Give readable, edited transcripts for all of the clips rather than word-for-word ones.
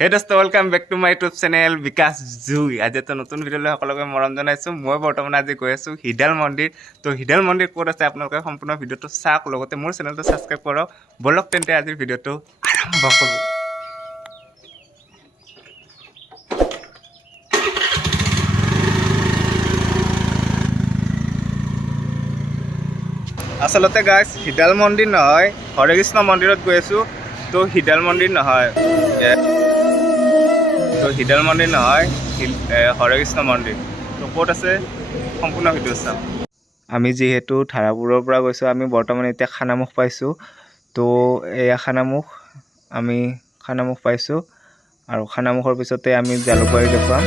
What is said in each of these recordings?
Hey dosto, welcome back to my YouTube channel Vikas Zui. Aje to notun video লৈ সকলোকে মৰম জনাইছো। মই বৰ্তমান আজি গৈ আছো হিডাল মন্দিৰ। তো হিডাল মন্দিৰ ক'ত আছে আপোনালোকে সম্পূৰ্ণ ভিডিওটো চাওক, লগতে মোৰ চেনেলটো সাবস্ক্ৰাইব কৰক। বলক তেন্তে আজিৰ ভিডিওটো আৰম্ভ কৰো। আসলতে গাইস হিডাল মন্দিৰ নহয়, হৰে কৃষ্ণ মন্দিৰত গৈ আছো। তো হিডাল মন্দিৰ নহয়, তো হিডাল মন্দিৰ নহয়, হৰে কৃষ্ণ মন্দিৰ। তো ক'ত আছে সম্পূৰ্ণ ভিডিও চাওক। আমি যেহেতু ধাৰাপুৰৰ পৰা গৈছো, আমি বৰ্তমান এতিয়া খানামুখ পাইছো। তো এয়া খানামুখ, আমি খানামুখ পাইছো আৰু খানামুখৰ পিছতে আমি জালুকবাৰী দেখুৱাম।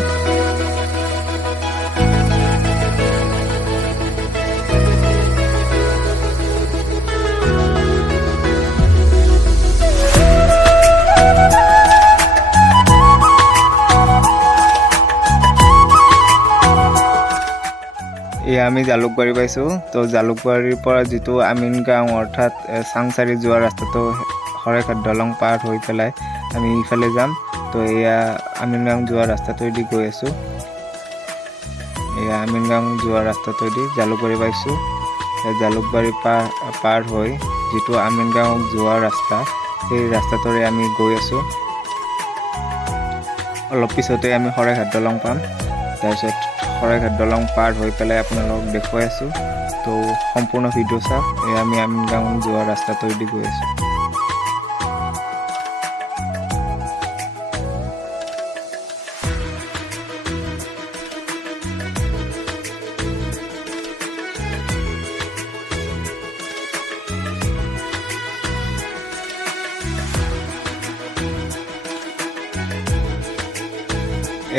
এয়া আমি জালুকবাৰী পাইছোঁ। তো জালুকবাৰীৰ পৰা যিটো আমিন গাঁও অৰ্থাৎ চাংচাৰি যোৱা ৰাস্তাটো শৰাইঘাট দলং পাৰ হৈ পেলাই আমি ইফালে যাম। তো এয়া আমিন গাঁও যোৱা ৰাস্তাটোৱেদি গৈ আছোঁ। এয়া আমিন গাঁও যোৱা ৰাস্তাটোৱেদি জালুকবাৰী পাইছোঁ। জালুকবাৰী পাৰ হৈ যিটো আমিন গাঁও যোৱা ৰাস্তা, সেই ৰাস্তাটোৰে আমি গৈ আছোঁ। অলপ পিছতে আমি শৰাইঘাট দলং পাম। তাৰপিছত শৰাইঘাট দলং পাৰ হৈ পেলাই আপোনালোকক দেখুৱাই আছোঁ। তো সম্পূৰ্ণ ভিডিও চাওক। এই আমি আমিন গাঁও যোৱা ৰাস্তাটোৱেদি গৈ আছোঁ।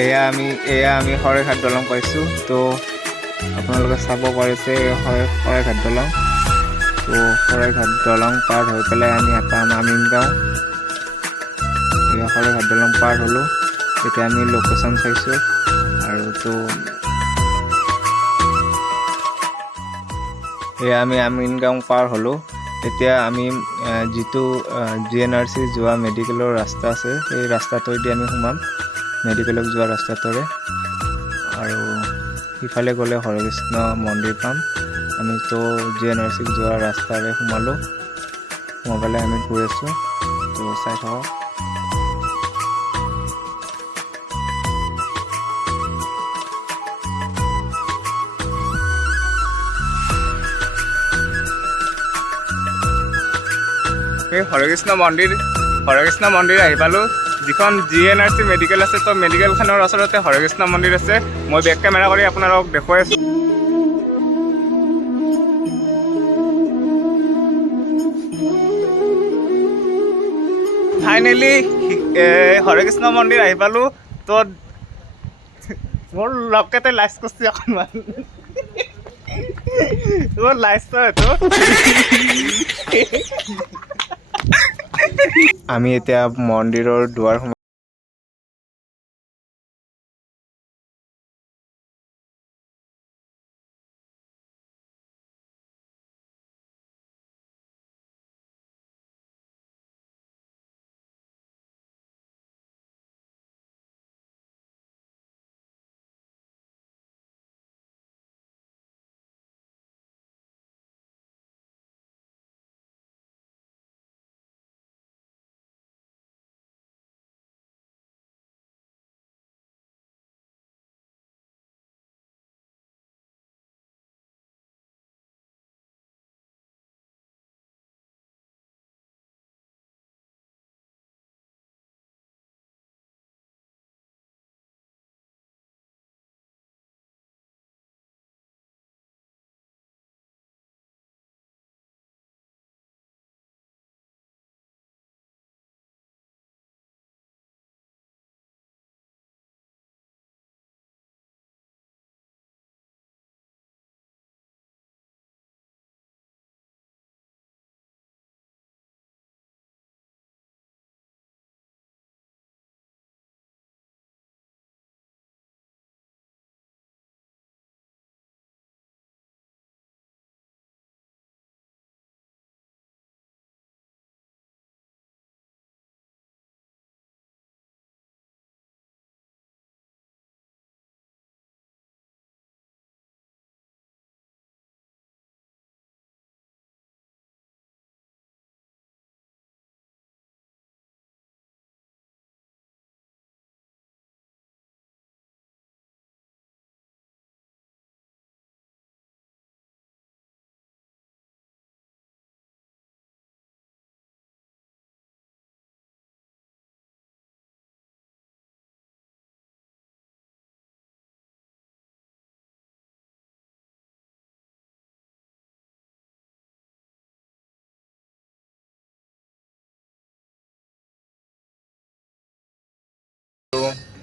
এয়া আমি শৰাইঘাট দলং পাইছোঁ। তো আপোনালোকে চাব পাৰিছে শৰাইঘাট দলং। তো শৰাইঘাট দলং পাৰ হৈ পেলাই আমি পাম আমিন গাঁও। এয়া শৰাইঘাট দলং পাৰ হ'লোঁ। এতিয়া আমি লোকেশ্যন চাইছোঁ আৰু তো এয়া আমি আমিন গাঁও পাৰ হ'লোঁ। এতিয়া আমি যিটো GNRC যোৱা মেডিকেলৰ ৰাস্তা আছে, সেই ৰাস্তাটোৱেদি আমি সোমাম, মেডিকেলত যোৱা ৰাস্তাটোৰে। আৰু ইফালে গ'লে হৰে কৃষ্ণ মন্দিৰ পাম। আমি তো GNRC যোৱা ৰাস্তাৰে সোমালোঁ, সোমাই পেলাই আমি গৈ আছোঁ। তো চাই থাকক। এই হৰে কৃষ্ণ মন্দিৰ আহি পালোঁ। যিখন GNRC মেডিকেল আছে, তো মেডিকেলখনৰ ওচৰতে হৰে কৃষ্ণ মন্দিৰ আছে। মই বেক কেমেৰা কৰি আপোনালোকক দেখুৱাই আছোঁ। ফাইনেলি হৰে কৃষ্ণ মন্দিৰ আহি পালোঁ। তো মোৰ লগতে লাইচ কৰিছে অকণমান, মোৰ লাইচটো এইটো। আমি এতিয়া মন্দিৰৰ দুৱাৰ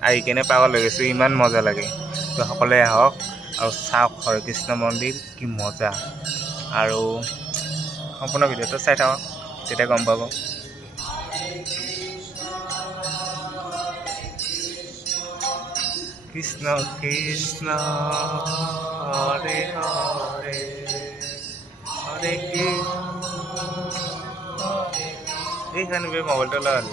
আহি কেনে পাগল হৈ গৈছোঁ, ইমান মজা লাগে। তো সকলোৱে আহক আৰু চাওক হৰে কৃষ্ণ মন্দিৰ কি মজা। আৰু সম্পূৰ্ণ ভিডিঅ'টো চাই থাকক, তেতিয়া গম পাব। কৃষ্ণ কৃষ্ণ হৰে হৰে হৰে এইখানে মোবাইলটা লাগালি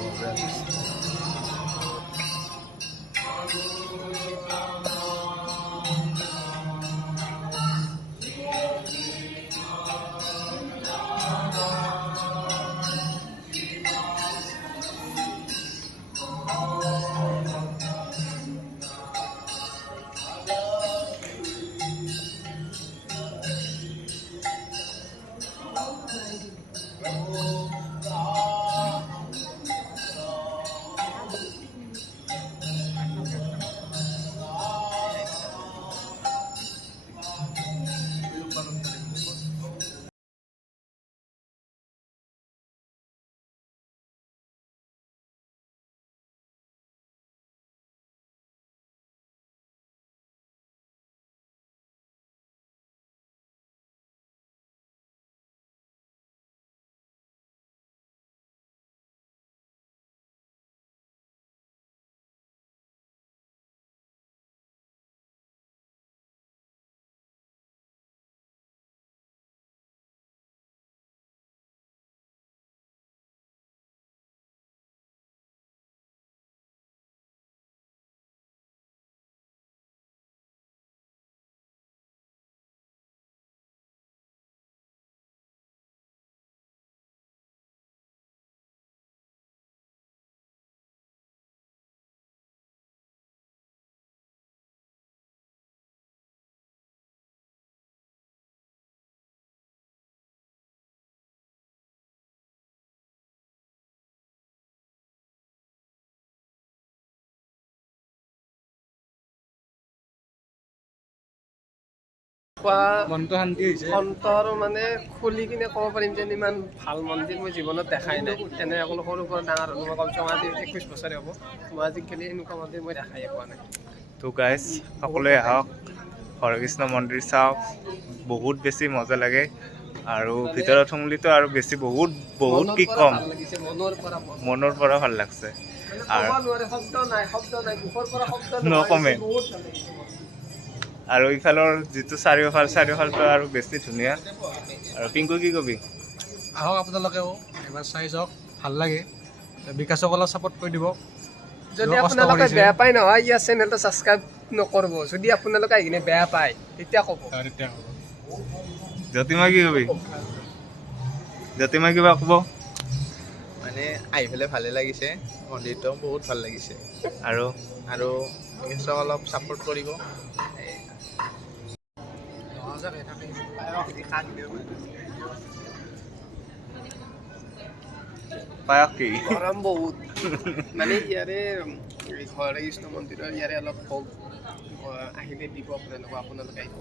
মনটো শান্তি হৈছে। অন্তৰ মানে খুলি কিনে ক'ব পাৰিম যে ইমান ভাল মন্দিৰ মই জীৱনত দেখাই নাই। এনে অকল সৰুৰ পৰা ডাঙৰ মই কমচে কম আজি 21 বছৰে হ'ব, মই আজিকালি এনেকুৱা মন্দিৰ মই দেখাই পোৱা নাই। তো গাইজ সকলোৱে আহক, হৰে কৃষ্ণ মন্দিৰ চাওক, বহুত বেছি মজা লাগে। আৰু ভিতৰত সোমালিতো আৰু বেছি বহুত কি ক'ম, মনৰ পৰা ভাল লাগছে। আৰু নকমে। আৰু ইফালৰ যিটো চাৰিওফালটো আৰু বেছি ধুনীয়া। আৰু পিংকু কি কবি? আহক আপোনালোকেও এবাৰ চাই যাওক, ভাল লাগে। বিকাশক অলপ ছাপোৰ্ট কৰি দিব। যদি আপোনালোকে বেয়া পায় নহয়, ইয়াৰ চেনেলটো ছাবস্ক্ৰাইব নকৰিব। যদি আপোনালোকে আহি কিনে বেয়া পায় তেতিয়া ক'ব। জ্যোতিমা কি কবি? জ্যোতিমা কিবা ক'ব? মানে আহি পেলাই ভালে লাগিছে, মন্দিৰটো বহুত ভাল লাগিছে। আৰু বিকাশক অলপ ছাপোৰ্ট কৰিব। পায়স কি? গৰম বহুত। মানে ইয়াৰে হৰে কৃষ্ণ মন্দিৰৰ ইয়াৰে অলপ ভোগ আহিলে দিব আপোনালোকে আহিব।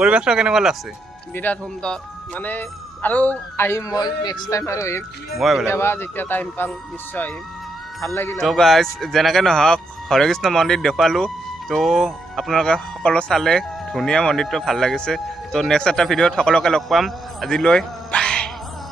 পৰিৱেশটো কেনেকুৱা লাগছে? বিৰাট সুন্দৰ। মানে আৰু আহিম মই নেক্সট টাইম আৰু আহিম। মই যেতিয়া টাইম পাম নিশ্চয় আহিম। ভাল লাগিল। তো গাইজ যেনেকৈ নহওক হৰে কৃষ্ণ মন্দিৰ দেখুৱালোঁ। তো আপোনালোকে সকলো চালে, ধুনীয়া মন্দিৰটো ভাল লাগিছে। তো নেক্সট এটা ভিডিঅ'ত সকলোকে লগ পাম। আজিলৈ